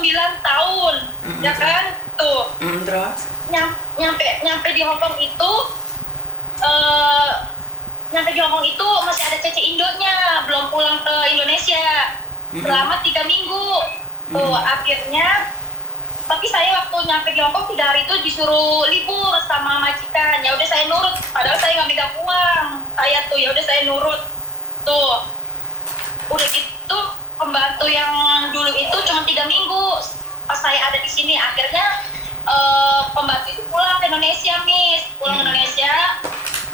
9 tahun, ya kan? Tuh. Terus? Nyampe di Hong Kong itu, masih ada CC Indonya, belum pulang ke Indonesia selama 3 minggu. Tuh, akhirnya, tapi saya waktu nyampe di Hong Kong 3 hari itu disuruh libur sama majikan. Ya udah saya nurut, padahal saya nggak megang uang. Saya tuh ya udah saya nurut. Tuh, udah gitu pembantu yang dulu itu cuma 3 minggu. Pas saya ada di sini, akhirnya pembantu itu pulang ke Indonesia, Miss. Pulang ke Indonesia.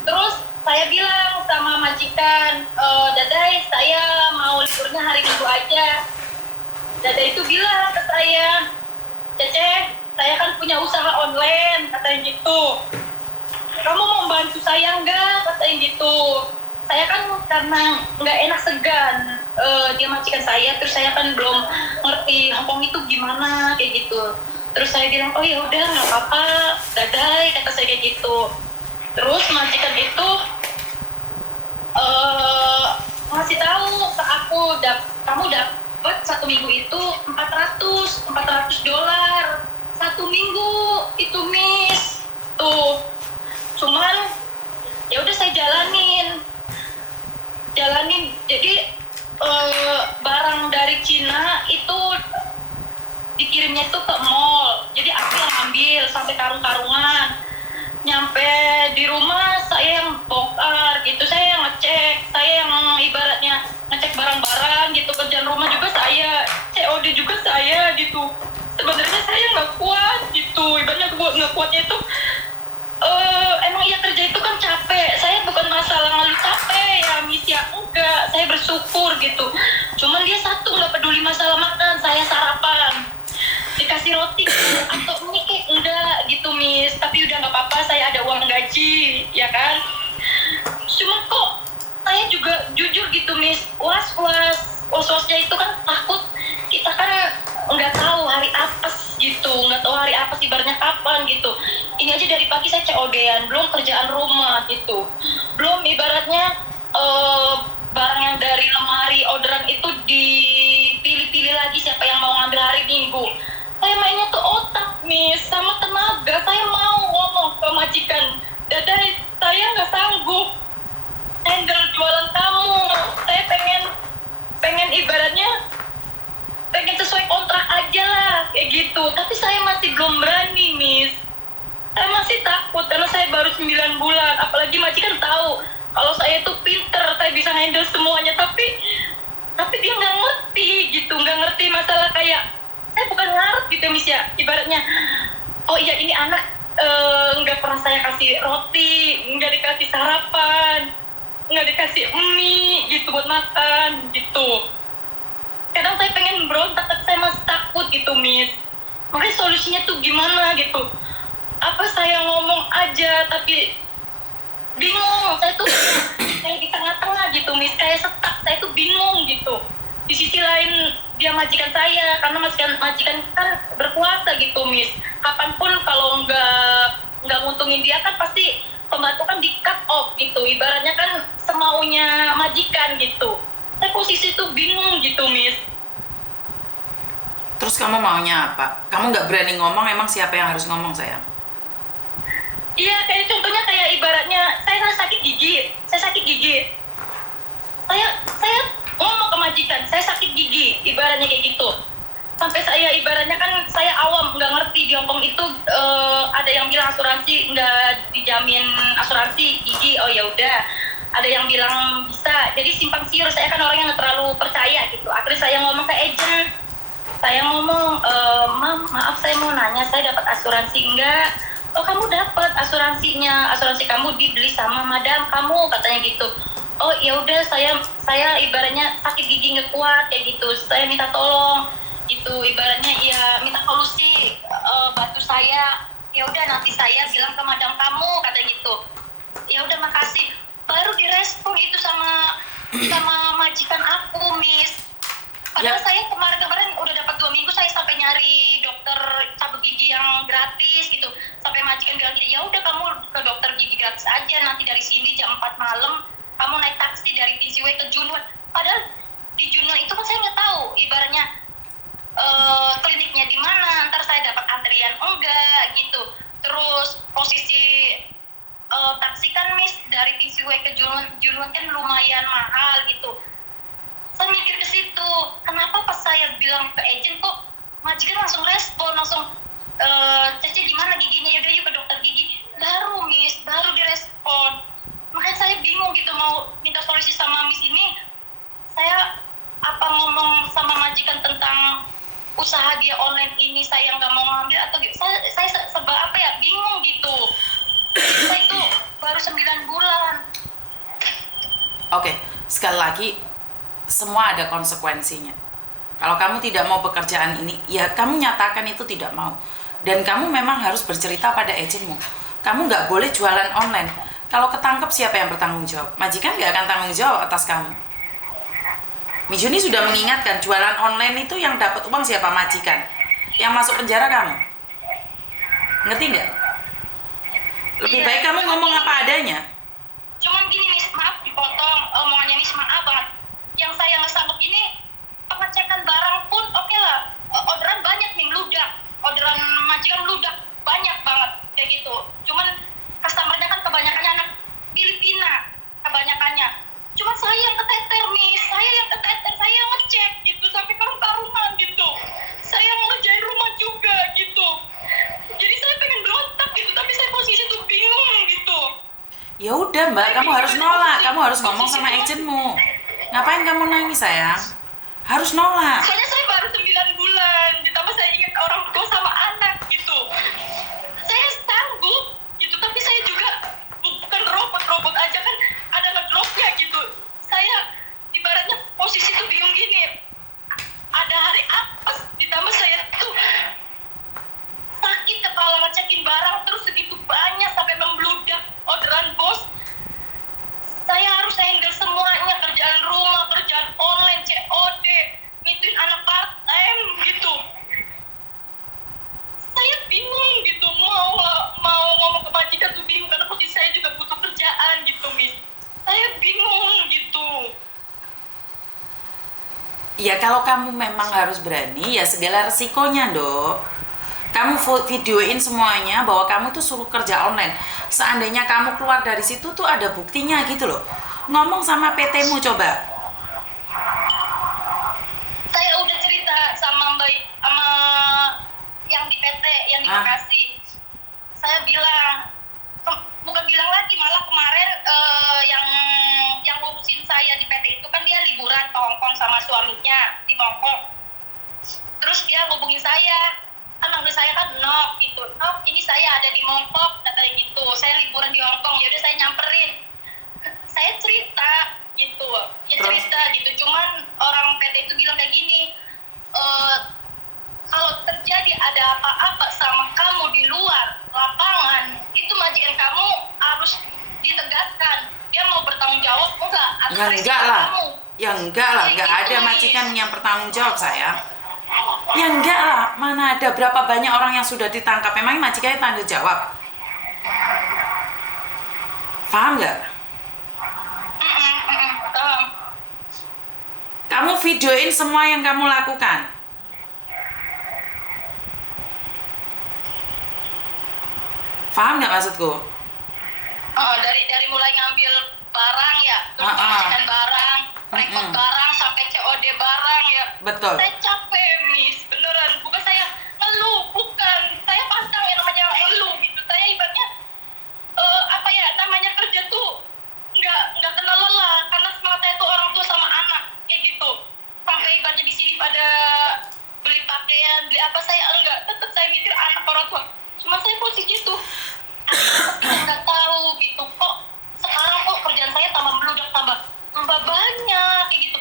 Terus saya bilang sama majikan, Dadai, saya mau liburnya hari Minggu aja. Dadai itu bilang ke saya, Cece, saya kan punya usaha online, katanya gitu. Kamu mau bantu saya enggak? Katanya gitu. Saya kan karena nggak enak segan, dia majikan saya, terus saya kan belum ngerti Hong Kong itu gimana, kayak gitu. Terus saya bilang, oh ya udah nggak apa-apa, Dadai, kata saya kayak gitu. Terus majikan itu ngasih tahu ke aku, kamu dapat 1 minggu itu $400 1 minggu itu, Miss. Tuh, cuman ya udah saya jalanin. Jadi barang dari Cina itu dikirimnya itu ke mall. Jadi aku yang ambil sampai karung-karungan. Nyampe di rumah saya yang bongkar gitu, saya yang ngecek, saya yang ibaratnya ngecek barang-barang gitu, kerjaan rumah juga saya, COD juga saya gitu. Sebenarnya saya nggak kuat gitu, ibaratnya nggak kuatnya itu emang iya kerja itu kan capek. Saya bukan masalah ngeluh capek ya, Miss, ya enggak, saya bersyukur gitu. Cuman dia satu nggak peduli masalah makan, saya sarapan dikasih roti atau mie kayak enggak gitu, Miss. Tapi udah nggak apa-apa, saya ada uang gaji, ya kan. Cuman kok saya juga jujur gitu, Miss, was-wasnya itu kan takut, kita kan nggak tahu hari apes gitu, nggak tahu hari apes ibaratnya kapan gitu. Ini aja dari pagi saya COD-an, belum kerjaan rumah gitu, belum ibaratnya barang yang dari lemari orderan itu dipilih-pilih lagi siapa yang mau ngambil hari Minggu. Saya mainnya tuh otak, Miss, sama tenaga. Saya mau ngomong ke majikan, Dadai, saya nggak sanggup handle jualan kamu. Saya pengen ibaratnya pengen sesuai kontrak aja lah, kayak gitu. Tapi saya masih belum berani, Miss. Saya masih takut karena saya baru 9 bulan. Apalagi majikan tahu kalau saya itu pinter, saya bisa handle semuanya. Tapi dia nggak ngerti gitu, nggak ngerti masalah kayak saya bukan ngarep gitu, Miss, ya. Ibaratnya, oh iya ini anak nggak pernah saya kasih roti, nggak dikasih sarapan, nggak dikasih mie gitu buat makan gitu. Kadang saya pengen berontak, tapi saya masih takut gitu, Miss. Makanya solusinya tuh gimana gitu. Apa saya ngomong aja tapi bingung. Saya tuh kayak di tengah-tengah gitu, Miss. Kayak stuck, saya tuh bingung gitu. Di sisi lain dia majikan saya, karena majikan kan berkuasa gitu, Miss. Kapanpun kalau nggak nguntungin dia kan pasti pembantu kan di cut off gitu. Ibaratnya kan semaunya majikan gitu. Saya posisi tuh bingung gitu, Miss. Terus kamu maunya apa? Kamu nggak berani ngomong, emang siapa yang harus ngomong, sayang? Iya, kayak contohnya kayak ibaratnya saya sakit gigi. Saya ngomong ke majikan, saya sakit gigi, ibaratnya kayak gitu. Sampai saya ibaratnya kan saya awam, nggak ngerti di Hong Kong itu ada yang bilang asuransi nggak dijamin asuransi gigi. Oh ya udah, ada yang bilang bisa. Jadi simpang siur, saya kan orang yang nggak terlalu percaya gitu. Akhirnya saya ngomong ke agent, saya ngomong, maaf saya mau nanya, saya dapat asuransi enggak? Oh kamu dapat asuransinya, asuransi kamu dibeli sama madam kamu, katanya gitu. Oh ya udah, saya ibaratnya sakit gigi nggak kuat kayak gitu, saya minta tolong gitu, ibaratnya ya minta solusi, bantu saya. Ya udah nanti saya bilang ke madam kamu, katanya gitu. Ya udah makasih. Baru direspon itu sama majikan aku, Miss. Padahal saya kemarin udah dapat 2 minggu, saya sampai nyari dokter cabut gigi yang gratis gitu. Sampai majikan bilang gini, ya udah kamu ke dokter gigi gratis aja, nanti dari sini jam 4 malam kamu naik taksi dari TCW ke Junwan. Padahal di Junwan itu kan saya nggak tahu ibaratnya kliniknya kalian enggak gitu. Terus posisi taksi kan Miss dari TCW ke Junwon kan lumayan mahal gitu. Saya mikir ke situ, kenapa pas saya bilang ke agent kok majikan langsung respon, langsung Cece gimana giginya, yaudah yuk ke dokter gigi. Baru direspon. Makanya saya bingung gitu mau minta solusi sama Miss ini. Saya apa ngomong sama majikan tentang usaha dia online ini saya nggak mau ngambil atau saya serba apa ya, bingung gitu. Saya itu baru 9 bulan. Oke, sekali lagi semua ada konsekuensinya. Kalau kamu tidak mau pekerjaan ini, ya kamu nyatakan itu tidak mau. Dan kamu memang harus bercerita pada agentmu. Kamu nggak boleh jualan online. Kalau ketangkep siapa yang bertanggung jawab? Majikan nggak akan tanggung jawab atas kamu. Mijuni sudah mengingatkan, jualan online itu yang dapat uang siapa? Majikan. Yang masuk penjara kamu. Ngerti nggak? Lebih baik kamu ngomong apa adanya. Cuman gini Miss, maaf dipotong omongannya Miss, maaf banget. Yang saya nggak sanggup ini, pengecekan barang pun oke lah. Orderan banyak nih, orderan majikan ludak banyak banget kayak gitu. Cuman customernya kan kebanyakannya anak Filipina, kebanyakannya. Cuman saya yang keteter Miss, saya yang ngecek gitu sampai karung-karungan gitu. Saya ngerjain rumah juga gitu. Jadi saya pengen berontak gitu, tapi saya posisi tuh bingung gitu. Ya udah Mbak, kamu harus nolak, kamu harus ngomong sama agentmu. Ngapain kamu nangis sayang? Harus nolak. Soalnya saya baru 9 bulan, ditambah saya ingat orang tua sama anak gitu. Saya sanggup gitu, tapi saya juga bukan robot aja kan, ada ngedropnya gitu. Saya ibaratnya posisi tuh bingung gini. Ada hari apes, ditambah saya tuh sakit kepala ngecekin barang terus segitu banyak sampai membludak orderan bos. Saya harus handle semuanya, kerjaan rumah, kerjaan online, COD, ngituin anak part time gitu. Saya bingung gitu, mau ngomong ke majikan tuh bingung karena posisi saya juga butuh kerjaan gitu Miss. Saya bingung gitu. Ya kalau kamu memang harus berani, ya segala resikonya dok. Kamu videoin semuanya bahwa kamu tuh suruh kerja online. Seandainya kamu keluar dari situ tuh ada buktinya gitu loh. Ngomong sama PT-mu coba. Saya udah cerita sama yang di PT, yang di Bekasi. Saya bilang, bukan bilang lagi, malah kemarin yang ngurusin saya di PT itu kan dia liburan ke Hongkong sama suaminya di Hongkong. Terus dia ngubungin saya. Manggil saya kan Nok gitu, Nok ini saya ada di Mongkok katanya gitu, saya liburan di Hongkong. Yaudah saya nyamperin, saya cerita gitu, cuman orang PT itu bilang kayak gini, kalau terjadi ada apa-apa sama kamu di luar lapangan, itu majikan kamu harus ditegaskan, dia mau bertanggung jawab enggak atas resiko kamu. Enggak lah, enggak ada majikan yang bertanggung jawab saya. Ya enggak lah, mana ada berapa banyak orang yang sudah ditangkap, memang majikannya tanggung jawab. Paham nggak? Kamu videoin semua yang kamu lakukan. Paham nggak maksudku? Dari mulai ngambil barang ya, terus pengecekan barang, rekod barang sampai COD barang ya. Betul. Saya capek Miss, beneran. Bukan saya ngeluh, bukan. Saya pantang yang namanya ngeluh gitu. Saya ibaratnya namanya kerja tuh nggak kenal lelah, karena semangat saya tuh orang tua sama anak kayak gitu. Sampai ibaratnya di sini pada beli pakaian, beli apa, saya enggak. Tetap saya mikir anak orang tua. Cuma saya posisi tuh nggak tahu gitu, kok sekarang kok kerjaan saya tambah meludak, tambah banyak kayak gitu.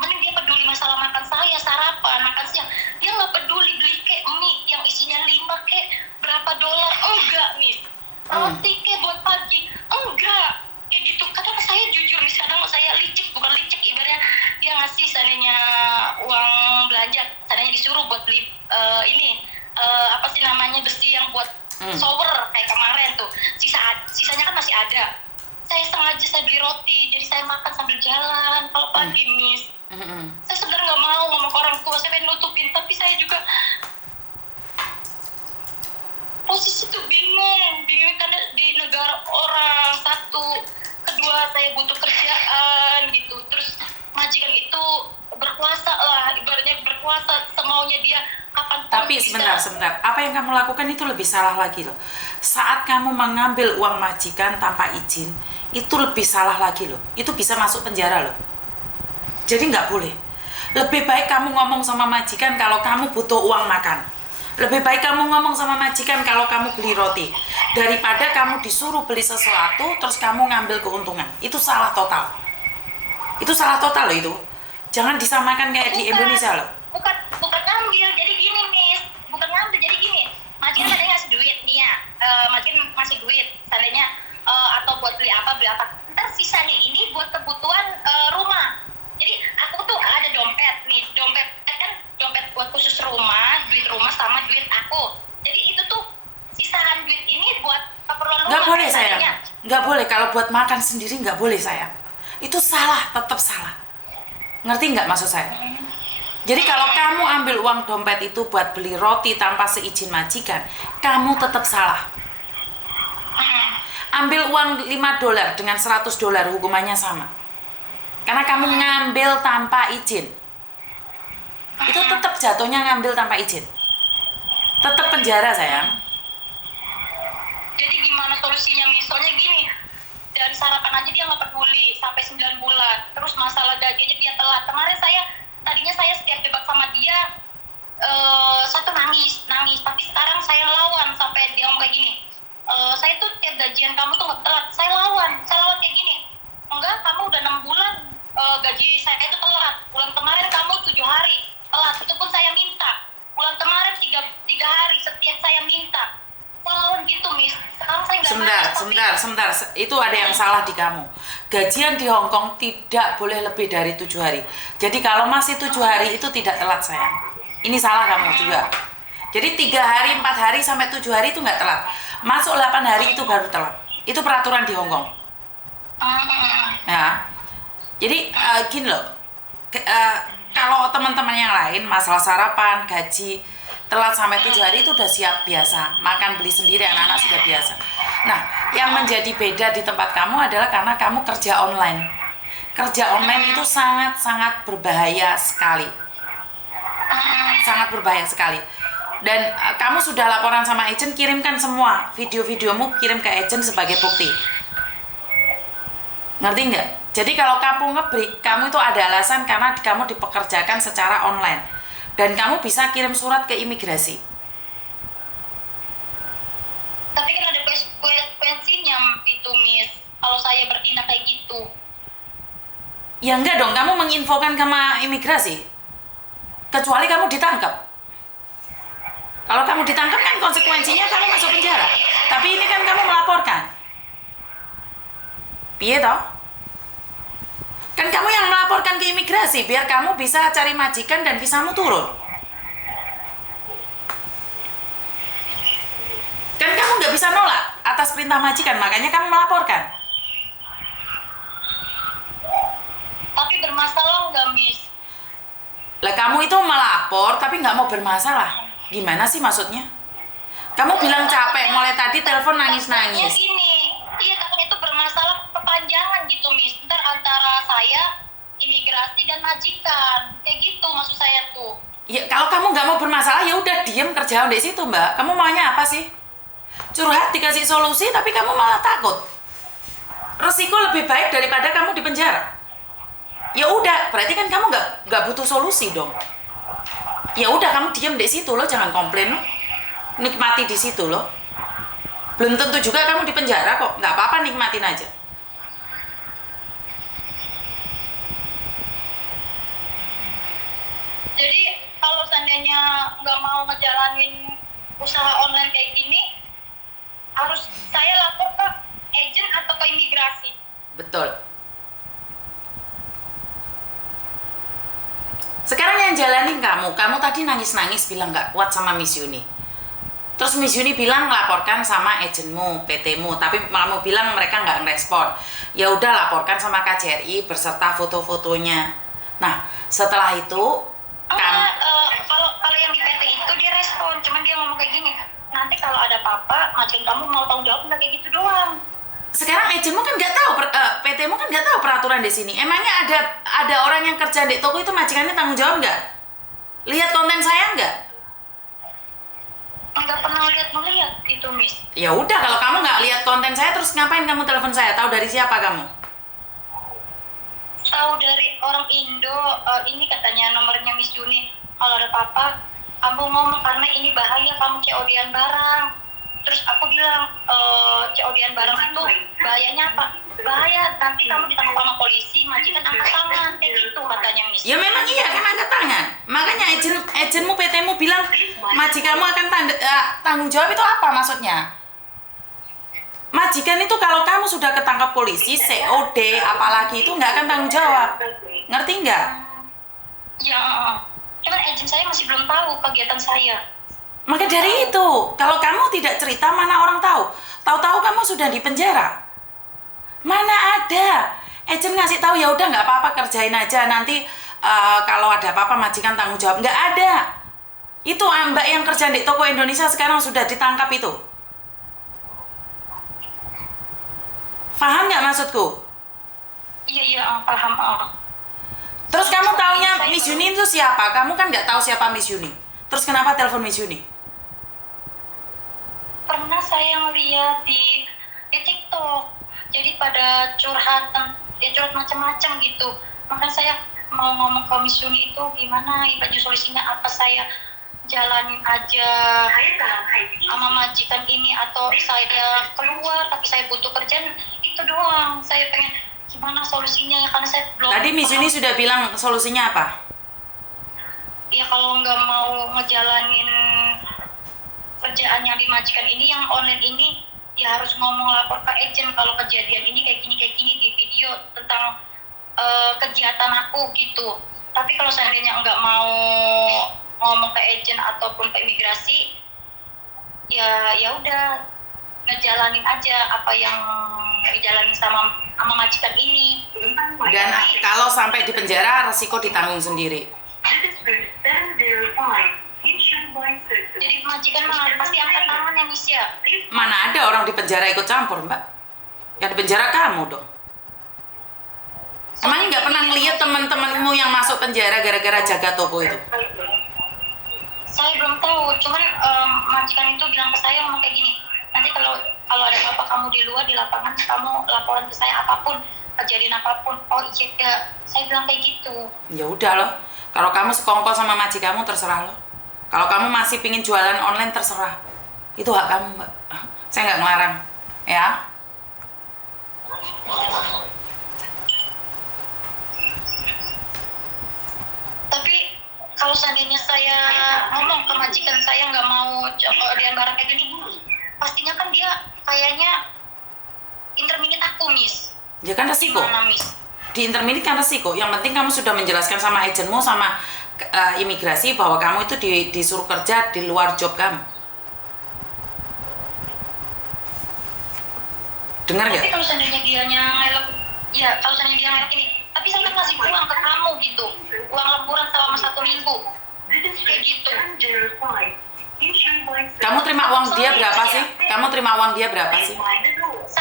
Mending dia peduli masalah makan saya, sarapan, makan siang. Dia nggak peduli beli kayak mie yang isinya 5 kayak berapa dolar, enggak Miss. Roti kayak buat pagi, enggak kayak gitu. Kadang saya jujur Miss, kadang saya bukan licik, ibaratnya dia ngasih seandainya uang belanja, seandainya disuruh buat beli besi yang buat shower kayak kemarin tuh, sisanya kan masih ada. Saya sengaja saya beli roti, jadi saya makan sambil jalan kalau pagi Miss. Saya sebenarnya nggak mau ngomong ke orang tua, saya pengen nutupin, tapi saya juga berkuasa lah, ibaratnya berkuasa semaunya dia kapan. Tapi sebentar. Apa yang kamu lakukan itu lebih salah lagi loh. Saat kamu mengambil uang majikan tanpa izin, itu lebih salah lagi loh. Itu bisa masuk penjara loh. Jadi nggak boleh. Lebih baik kamu ngomong sama majikan kalau kamu butuh uang makan. Lebih baik kamu ngomong sama majikan kalau kamu beli roti. Daripada kamu disuruh beli sesuatu, terus kamu ngambil keuntungan. Itu salah total. Itu salah total loh itu. Jangan disamakan kayak di Indonesia loh. Bukan ngambil, jadi gini Miss, bukan ngambil, jadi gini, majikan ada ngasih duit nih ya, majikan ngasih duit, seandainya atau buat beli apa, ntar sisanya ini buat kebutuhan rumah. Jadi aku tuh ada dompet nih, dompet kan dompet buat khusus rumah, duit rumah sama duit aku. Jadi itu tuh sisahan duit ini buat keperluan rumah. Nggak boleh sayang, nggak boleh. Kalau buat makan sendiri nggak boleh sayang. Itu salah, tetap salah. Ngerti nggak maksud saya? Jadi kalau kamu ambil uang dompet itu buat beli roti tanpa seizin majikan, kamu tetap salah. Ambil uang $5 dengan $100 hukumannya sama. Karena kamu ngambil tanpa izin. Itu tetap jatuhnya ngambil tanpa izin. Tetap penjara sayang. Jadi gimana solusinya misalnya gini, dari sarapan aja dia nggak peduli sampai 9 bulan. Terus masalah gajinya dia telat. Kemarin tadinya saya setiap debat sama dia, saya tuh nangis, tapi sekarang saya lawan sampai dia ngomong kayak gini, saya tuh tiap gajian kamu tuh nggak telat, saya lawan kayak gini, enggak, kamu udah 6 bulan gaji saya itu telat, bulan kemarin kamu 7 hari telat, itu pun saya minta, bulan kemarin 3 hari setiap saya minta, saya lawan gitu Miss. Sekarang saya nggak Sebentar, itu ada yang salah di kamu. Gajian di Hong Kong tidak boleh lebih dari 7 hari. Jadi kalau masih 7 hari itu tidak telat sayang. Ini salah kamu juga. Jadi 3 hari, 4 hari sampai 7 hari itu nggak telat. Masuk 8 hari itu baru telat. Itu peraturan di Hong Kong. Ya. Jadi gini loh. Kalau teman-teman yang lain masalah sarapan, gaji telat sampai 7 hari itu udah siap biasa. Makan beli sendiri, anak-anak sudah biasa. Nah, yang menjadi beda di tempat kamu adalah karena kamu kerja online. Kerja online itu sangat-sangat berbahaya sekali. Sangat berbahaya sekali. Dan kamu sudah laporan sama agent, kirimkan semua video-videomu, kirim ke agent sebagai bukti. Ngerti nggak? Jadi kalau kamu ngebreak, kamu itu ada alasan karena kamu dipekerjakan secara online. Dan kamu bisa kirim surat ke imigrasi. Tapi kan ada konsekuensinya itu Miss, kalau saya bertindak kayak gitu. Ya enggak dong, kamu menginfokan sama imigrasi. Kecuali kamu ditangkap. Kalau kamu ditangkap kan konsekuensinya kamu masuk penjara. Tapi ini kan kamu melaporkan. Piye toh? Kan kamu yang melaporkan ke imigrasi biar kamu bisa cari majikan dan visamu turun. Kan kamu nggak bisa nolak atas perintah majikan, makanya kamu melaporkan. Tapi bermasalah nggak, Miss? Lah kamu itu melapor tapi nggak mau bermasalah. Gimana sih maksudnya? Kamu bilang capek, mulai tadi telepon nangis-nangis. Ya gini, iya takutnya itu bermasalah perpanjangan gitu, Miss. Ntar antara saya, imigrasi dan majikan, kayak gitu maksud saya tuh. Ya kalau kamu nggak mau bermasalah ya udah diem kerja di situ Mbak. Kamu maunya apa sih? Curhat dikasih solusi tapi kamu malah takut. Resiko lebih baik daripada kamu di penjara. Ya udah, berarti kan kamu nggak butuh solusi dong. Ya udah kamu diem di situ loh, jangan komplain loh. Nikmati di situ loh. Belum tentu juga kamu di penjara kok, nggak apa-apa, nikmatin aja. Jadi kalau seandainya nggak mau ngejalanin usaha online kayak gini, harus saya lapor ke agent atau ke imigrasi? Betul. Sekarang yang jalanin kamu tadi nangis-nangis bilang nggak kuat sama Miss Yuni. Terus Miss Yuni bilang laporkan sama agentmu, PT-mu, tapi kamu bilang mereka nggak ngerespon. Ya udah laporkan sama KJRI berserta foto-fotonya. Nah setelah itu kalau yang di PT itu dia respon, cuman dia ngomong kayak gini, nanti kalau ada apa-apa, majikan kamu mau tanggung jawab nggak, kayak gitu doang. Sekarang agentmu kan nggak tahu, PT-mu kan nggak tahu peraturan di sini. Emangnya ada orang yang kerja di toko itu majikannya tanggung jawab nggak? Lihat konten saya nggak? Nggak pernah melihat itu, Miss. Ya udah, kalau kamu nggak lihat konten saya, terus ngapain kamu telepon saya? Tahu dari siapa kamu? Tahu dari orang Indo. Ini katanya nomornya Miss Juni. Kalau ada apa-apa, kamu ngomong karena ini bahaya, kamu COD-an barang. Terus aku bilang, COD-an barang itu bahayanya apa? Bahaya, nanti kamu ditangkap sama polisi, majikan angkat tangan, kayak gitu katanya Miss. Ya memang iya kan, angkat tangan. Makanya agenmu, PT-mu bilang majikanmu akan tanggung jawab, itu apa maksudnya? Majikan itu kalau kamu sudah ketangkap polisi, COD, apalagi itu nggak akan tanggung jawab. Ngerti nggak? Ya, cuman agen saya masih belum tahu kegiatan saya. Maka dari itu, kalau kamu tidak cerita, mana orang tahu? Tahu-tahu kamu sudah di penjara. Mana ada? Agen ngasih tahu, ya udah nggak apa-apa, kerjain aja. Nanti kalau ada apa-apa majikan tanggung jawab. Nggak ada. Itu mbak yang kerja di toko Indonesia sekarang sudah ditangkap itu. Paham nggak maksudku? Iya, paham. Terus kamu taunya Miss Yuni itu siapa? Kamu kan nggak tahu siapa Miss Yuni. Terus kenapa telepon Miss Yuni? Pernah saya ngeliat di TikTok. Jadi pada curhat macam-macam gitu. Makanya saya mau ngomong ke Miss Yuni itu gimana, baju solusinya apa, saya jalanin aja sama majikan ini atau saya keluar tapi saya butuh kerjaan, itu doang. Saya pengen gimana solusinya karena saya belum. Tadi Miss Yuni sudah bilang solusinya apa? Ya kalau nggak mau ngejalanin kerjaan yang dimajikan ini, yang online ini, ya harus ngomong lapor ke agent kalau kejadian ini kayak gini di video tentang kegiatan aku gitu. Tapi kalau seandainya nggak mau ngomong ke agent ataupun ke imigrasi, ya udah ngejalanin aja apa yang dijalanin sama majikan ini. Dan kalau sampai di penjara, resiko ditanggung sendiri. Jadi majikan mah pasti angkat tangan ya, Miss ya. Mana ada orang di penjara ikut campur, Mbak? Yang di penjara kamu dong. Emang nggak pernah ngeliat teman-temanmu yang masuk penjara gara-gara jaga toko itu? Saya belum tahu, cuman majikan itu bilang ke saya ngomong kayak gini, nanti kalau ada apa-apa kamu di luar di lapangan, kamu laporan ke saya apapun, kejadian apapun. Oh iya, saya bilang kayak gitu. Ya udah loh, kalau kamu sekongkol sama majikanmu terserah loh. Kalau kamu masih pingin jualan online terserah, itu hak kamu, Mbak. Saya nggak ngelarang, ya. Tapi kalau seandainya saya ngomong ke majikan saya nggak mau dia barang kayak gini, pastinya kan dia kayaknya interminate aku, Miss. Ya kan resiko. Gimana, Miss? Di interminate kan resiko. Yang penting kamu sudah menjelaskan sama agenmu sama imigrasi bahwa kamu itu disuruh kerja di luar job kamu. Dengar nggak? Tapi kalau seandainya dia ngelak, ya kalau seandainya dia ngelak ini, tapi saya kan masih uang ke kamu gitu, uang lemburan selama 1 minggu, kayak gitu. Kamu terima uang dia berapa sih? Kamu terima uang dia berapa sih? 1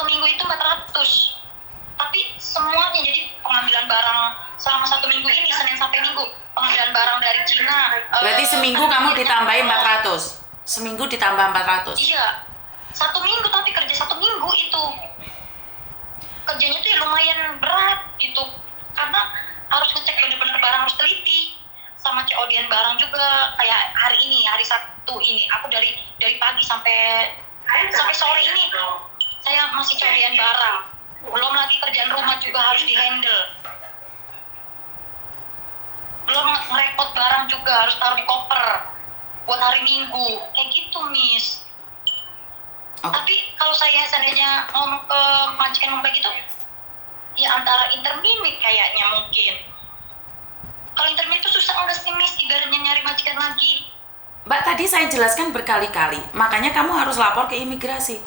minggu itu 400. Tapi semuanya, jadi pengambilan barang selama 1 minggu ini, Senin sampai Minggu, pengambilan barang dari Cina. Berarti seminggu kamu ditambahin 400. Seminggu ditambah 400. Iya. 1 minggu, tapi kerja 1 minggu itu. Kerjanya tuh ya lumayan berat gitu. Karena harus ngecek bener-bener barang, harus teliti. Sama COD-an barang juga. Kayak hari ini, hari Sabtu ini, aku dari pagi sampai sore ini saya masih COD-an barang. Belum lagi kerjaan rumah juga harus di-handle. Belum ngerekod barang juga harus taruh di koper buat hari Minggu. Kayak gitu, Miss. Okay. Tapi kalau saya seandainya ngomong ke majikan ngomong kayak gitu, ya antara intermimik kayaknya mungkin. Kalau intermimik itu susah nggak sih, Miss, ibaratnya nyari majikan lagi. Mbak, tadi saya jelaskan berkali-kali, makanya kamu harus lapor ke imigrasi.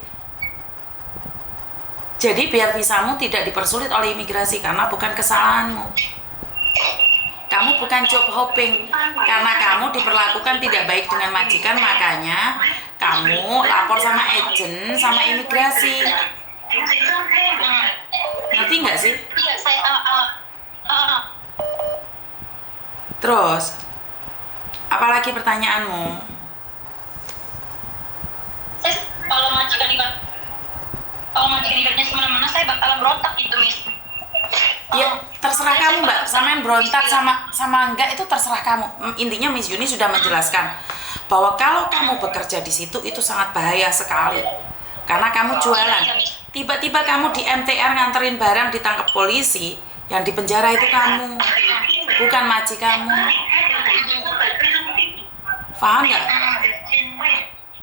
Jadi biar visamu tidak dipersulit oleh imigrasi karena bukan kesalahanmu. Kamu bukan job hopping, karena kamu diperlakukan tidak baik dengan majikan, makanya kamu lapor sama agen, sama imigrasi. Ngerti nggak sih? Iya, saya Terus, apalagi pertanyaanmu? saya kalau majikan ibaratnya semena-mena saya bakalan berontak gitu, Miss. Ya, terserah kamu Mbak, samain berontak sama enggak itu terserah kamu. Intinya Miss Yuni sudah menjelaskan bahwa kalau kamu bekerja di situ itu sangat bahaya sekali. Karena kamu jualan. Tiba-tiba kamu di MTR nganterin barang ditangkap polisi, yang di penjara itu kamu, bukan majikanmu. Paham nggak?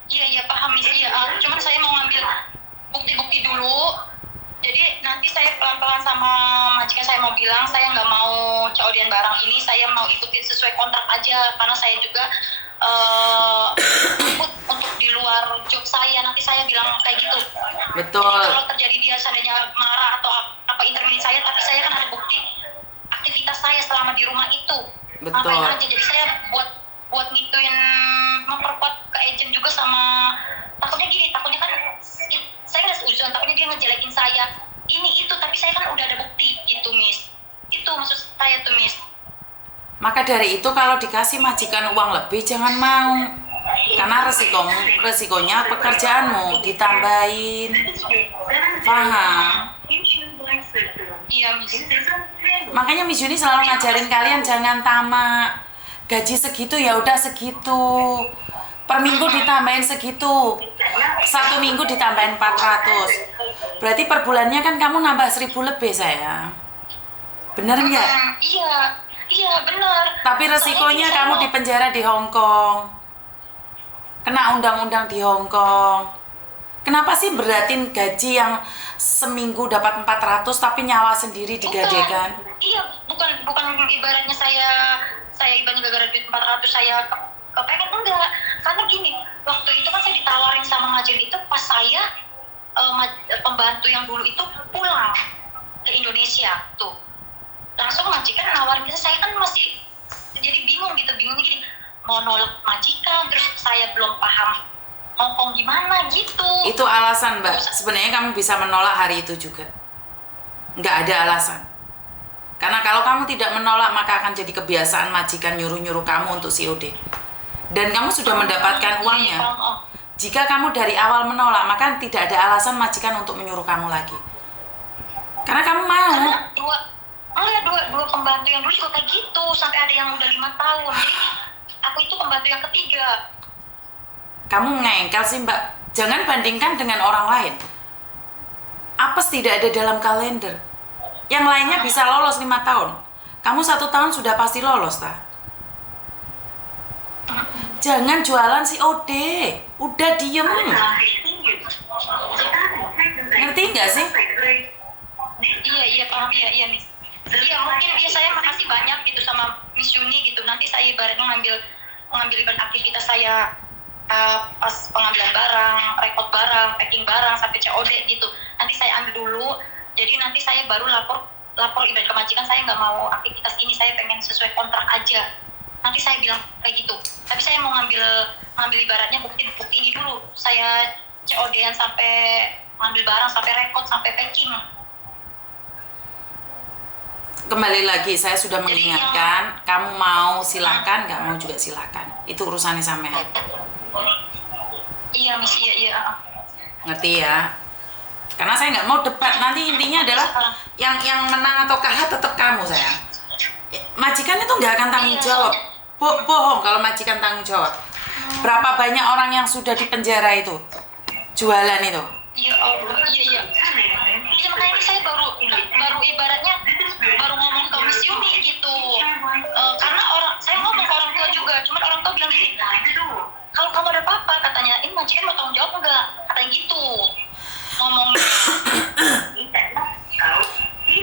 Iya paham, Miss. Iya, cuman saya mau ngambil bukti-bukti dulu. Jadi nanti saya pelan-pelan sama majikan saya mau bilang saya nggak mau COD-an barang ini, saya mau ikutin sesuai kontrak aja karena saya juga takut untuk di luar job saya, nanti saya bilang kayak gitu. Betul. Jadi kalau terjadi dia seandainya marah atau apa intervensi saya, tapi saya kan ada bukti aktivitas saya selama di rumah itu. Betul. Ngapain aja, jadi saya buat ngituin, memperkuat ke agent juga sama takutnya kan saya nggak seuzon, takutnya dia ngejelekin saya ini itu, tapi saya kan udah ada bukti gitu, Miss. Itu maksud saya tuh, Miss. Maka dari itu kalau dikasih majikan uang lebih jangan mau, karena resikonya pekerjaanmu ditambahin. Paham? Iya, Miss. Makanya Miss Yuni selalu ngajarin kalian jangan tamak. Gaji segitu ya udah segitu. Per minggu ditambahin segitu. 1 minggu ditambahin 400. Berarti per bulannya kan kamu nambah 1.000 lebih, sayang. Bener nggak? Iya benar. Tapi resikonya kamu di penjara di Hong Kong. Kena undang-undang di Hong Kong. Kenapa sih beratin gaji yang seminggu dapat 400 tapi nyawa sendiri digadekan? Iya, bukan ibaratnya saya ibaratnya gara-gara duit 400 saya kepengen, enggak. Karena gini, waktu itu kan saya ditawarin sama ngajar itu pas saya pembantu yang dulu itu pulang ke Indonesia tuh. Langsung majikan nawarin kita, saya kan masih jadi bingungnya gini, mau nolak majikan terus saya belum paham Hongkong gimana gitu. Itu alasan, Mbak. Sebenarnya kamu bisa menolak hari itu juga. Nggak ada alasan. Karena kalau kamu tidak menolak maka akan jadi kebiasaan majikan nyuruh-nyuruh kamu untuk COD. Dan kamu sudah mendapatkan uangnya. Jika kamu dari awal menolak maka tidak ada alasan majikan untuk menyuruh kamu lagi. Karena kamu mau. Karena dua pembantu yang dulu juga kayak gitu, sampai ada yang udah 5 tahun. Jadi aku itu pembantu yang ketiga. Kamu ngengkel sih, Mbak. Jangan bandingkan dengan orang lain. Apes tidak ada dalam kalender. Yang lainnya bisa lolos 5 tahun. Kamu 1 tahun sudah pasti lolos, tak? Jangan jualan COD. Udah diem. Ngerti nggak sih? Iya paham, iya Miss. Iya mungkin saya makasih banyak gitu sama Miss Yuni gitu. Nanti saya ibaratnya mengambil ibarat aktivitas saya pas pengambilan barang, rekod barang, packing barang sampai COD gitu. Nanti saya ambil dulu. Jadi nanti saya baru lapor ibarat ke majikan, saya nggak mau aktivitas ini, saya pengen sesuai kontrak aja. Nanti saya bilang kayak gitu. Tapi saya mau ngambil ibaratnya bukti ini dulu. Saya COD-an sampai ngambil barang, sampai rekod, sampai packing. Kembali lagi, saya sudah mengingatkan, kamu mau silakan, nggak mau juga silakan. Itu urusannya sampean. Iya, Miss, iya. Ngerti ya? Karena saya nggak mau debat. Nanti intinya adalah yang menang atau kalah tetap kamu, sayang. Majikan itu nggak akan tanggung jawab. Bohong kalau majikan tanggung jawab. Berapa banyak orang yang sudah di penjara itu jualan itu? Iya Allah, iya. Iya makanya ini saya baru ibaratnya baru ngomong ke Miss Yuni gitu. Karena saya ngomong ke orang tua juga, cuman orang tua bilang gini, kalau kamu ada apa-apa katanya, ini majikan mau tanggung jawab enggak? Katanya gitu ngomongnya.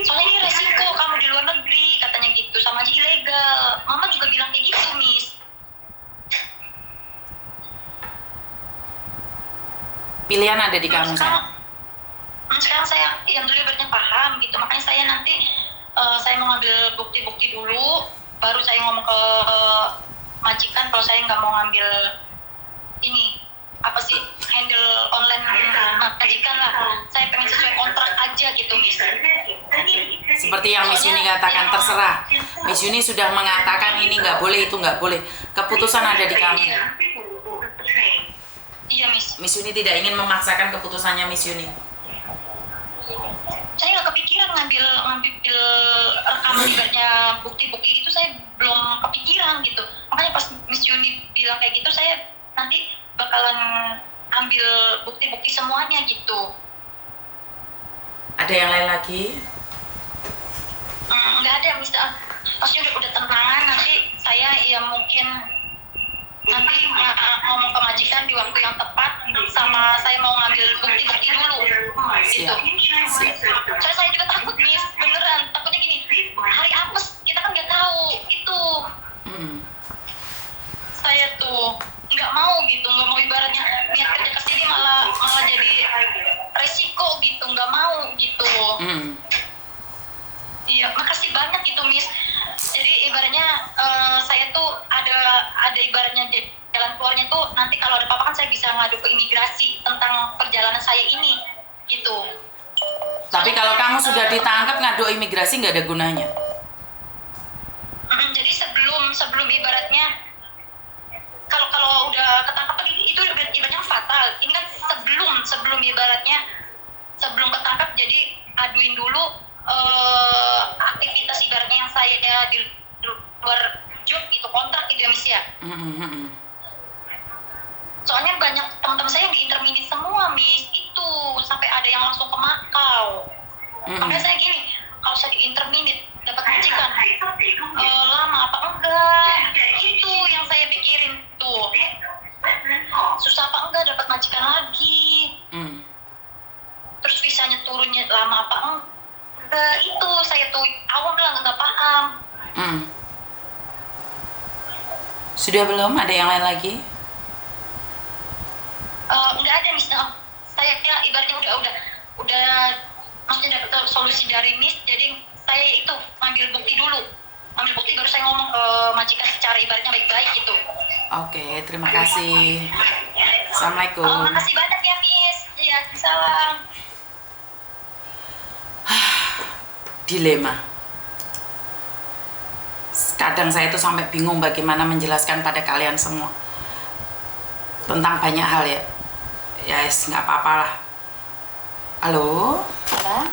Soalnya ini resiko kamu di luar negeri katanya gitu, sama aja ilegal. Mama juga bilang kayak gitu, Miss. Pilihan ada di kamu, sayang. Sekarang saya yang dulu ibaratnya paham gitu, makanya saya nanti saya mau ngambil bukti-bukti dulu, baru saya ngomong ke majikan kalau saya nggak mau ngambil ini apa sih handle online majikan lah. Saya pengen sesuai kontrak aja gitu, Miss. Seperti yang Miss Yuni katakan, terserah. Miss Yuni sudah mengatakan ini nggak boleh, itu nggak boleh. Keputusan ada di kamu. Iya, Miss. Miss Yuni tidak ingin memaksakan keputusannya Miss Yuni. Saya nggak kepikiran ngambil rekaman ibaratnya bukti-bukti itu, saya belum kepikiran gitu. Makanya pas Miss Yuni bilang kayak gitu, saya nanti bakalan ambil bukti-bukti semuanya gitu. Ada yang lain lagi? Nggak ada, Miss. Pasti udah tenangan, nanti saya ya mungkin nanti ngomong ke majikan di waktu yang tepat, sama saya mau ngambil bukti-bukti dulu gitu. Saya juga takut, Miss, beneran takutnya gini, hari apes kita kan nggak tahu itu. Saya tuh nggak mau gitu, nggak mau ibaratnya niat kerja kesini malah jadi resiko gitu, nggak mau gitu. Iya, makasih banyak gitu, Miss. Jadi ibaratnya saya tuh ada ibaratnya jalan keluarnya tuh, nanti kalau ada apa-apa kan saya bisa ngadu ke imigrasi tentang perjalanan saya ini gitu. Tapi kalau kamu sudah ditangkap, ngadu imigrasi nggak ada gunanya. Jadi sebelum ibaratnya kalau udah ketangkap itu ibaratnya fatal. Ini kan sebelum ibaratnya sebelum ketangkap, jadi aduin dulu aktivitas ibaratnya yang saya di luar job itu, kontrak gitu ya, Miss ya. Soalnya banyak teman-teman saya yang di-interminate semua, Miss, itu sampai ada yang langsung ke Makau. Makanya saya gini, kalau saya di-interminate dapat majikan lama apa enggak, itu yang saya pikirin tuh, susah apa enggak dapat majikan lagi. Terus visanya turunnya lama apa enggak, itu saya tuh awam lah, nggak paham. Sudah belum? Ada yang lain lagi? Nggak ada, Miss. Saya kira ibaratnya udah maksudnya dapat solusi dari Miss, jadi saya itu ngambil bukti baru saya ngomong ke majikan secara ibaratnya baik-baik gitu. Oke, terima kasih. Assalamualaikum. Makasih banyak ya, Miss. Iya, salam. Dilema. Kadang saya tuh sampai bingung bagaimana menjelaskan pada kalian semua tentang banyak hal ya. Ya, nggak apa-apa lah. Halo? Halo?